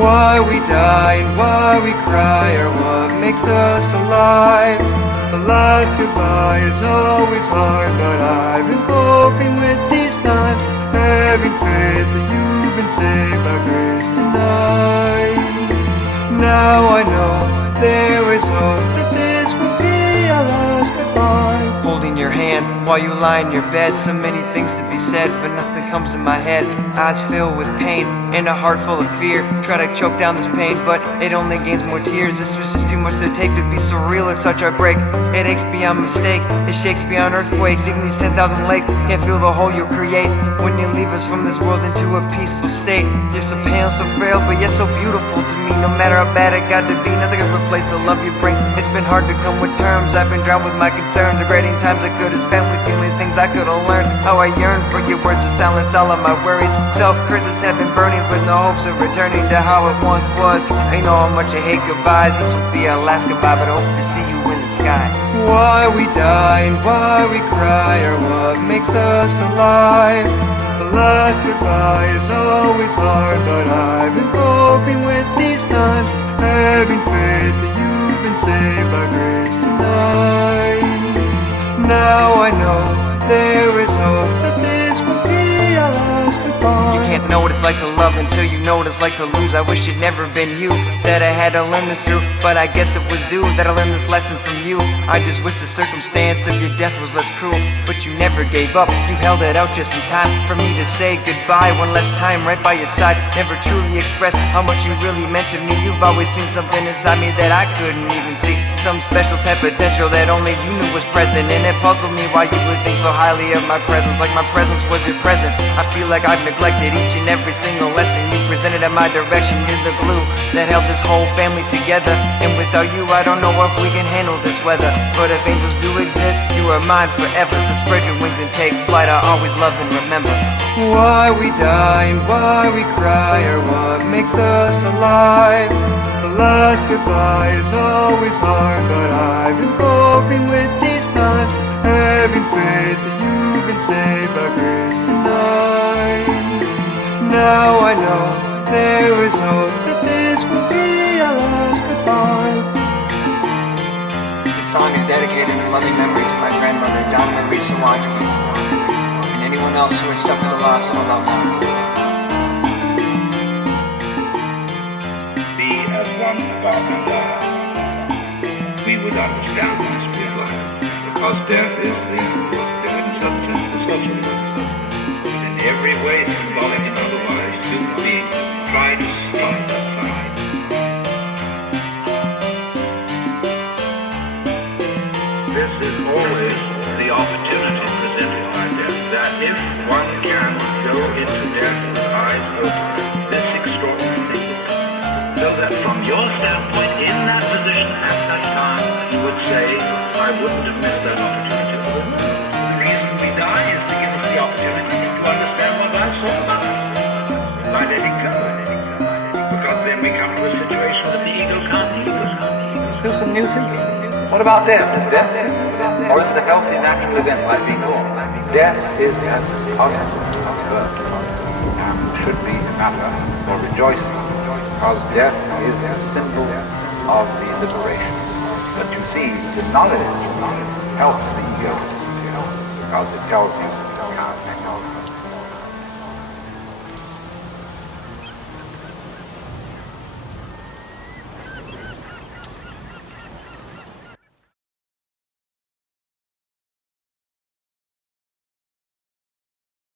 Why we die and why we cry are what makes us alive. The last goodbye is always hard, but I've been coping with these times, having faith that you've been saved by grace tonight. Now I know there is hope that this will be our last goodbye. Holding your hand while you lie in your bed. So many things to be said, but nothing comes to my head. Eyes filled with pain and a heart full of fear. Try to choke down this pain, but it only gains more tears. This was just too much to take to be so real. It's such a break. It aches beyond mistake. It shakes beyond earthquakes. Even these 10,000 lakes can't feel the hole you create when you leave us from this world into a peaceful state. You're so pale, so frail, but yet so beautiful to me. No matter how bad it got to be, nothing can replace the love you bring. It's been hard to come with terms. I've been drowned with my concerns, regretting times I could have spent with you and things I could have learned. How I yearn for your words to silence all of my worries. Self-curses have been burning with no hopes of returning to how it once was. I know how much I hate goodbyes. This will be our last goodbye, but I hope to see you in the sky. Why we die and why we cry are what makes us alive. The last goodbye is always hard, but I've been coping with these times, having faith that you've been saved by grace tonight. Now I know there is hope that this will be our last goodbye. You can't know what it's like to love until you know what it's like to lose. I wish it'd never been you that I had to learn this through, but I guess it was due that I learned this lesson from you. I just wish the circumstance of your death was less cruel, but you never gave up. You held it out just in time for me to say goodbye. One less time right by your side. Never truly expressed how much you really meant to me. You've always seen something inside me that I couldn't even see. Some special type of potential that only you knew was present, and it puzzled me why you would think so highly of my presence, like my presence was your present. I feel like I've neglected each and every single lesson you presented in my direction. You're the glue that held this whole family together, and without you I don't know if we can handle this weather. But if angels do exist, you are mine forever. So spread your wings and take flight. I always love and remember. Why we die and why we cry are what makes us alive. The last goodbye is always hard, but I've been coping with these times, having faith that you've been saved by grace tonight. Now I know there is hope that this will be our last goodbye. This song is dedicated in loving memory to my grandmother, Donna Marie Sawansky, and anyone else who has suffered the loss of a loved one. Be as one about another. We would understand the mystery of life, because death is the living substance, the substance, in every way, symbolic and otherwise, to be tried to stop that fight. This is always the opportunity presented by death, that if one can go into death with eyes open, this extraordinary thing, so that from your standpoint, in that position at that time, you would say, I wouldn't have missed that opportunity. The reason we die is to give us the opportunity to understand what life's all about. By letting go. Because then we come to a situation that the ego can't. Let's do some new thinking. What about death? Is death sin? Or is it a healthy natural event like being born? Death is as positive as birth, and should be a matter for rejoicing, because death is a symbol of the liberation. But you see, the knowledge helps the ego, because it tells you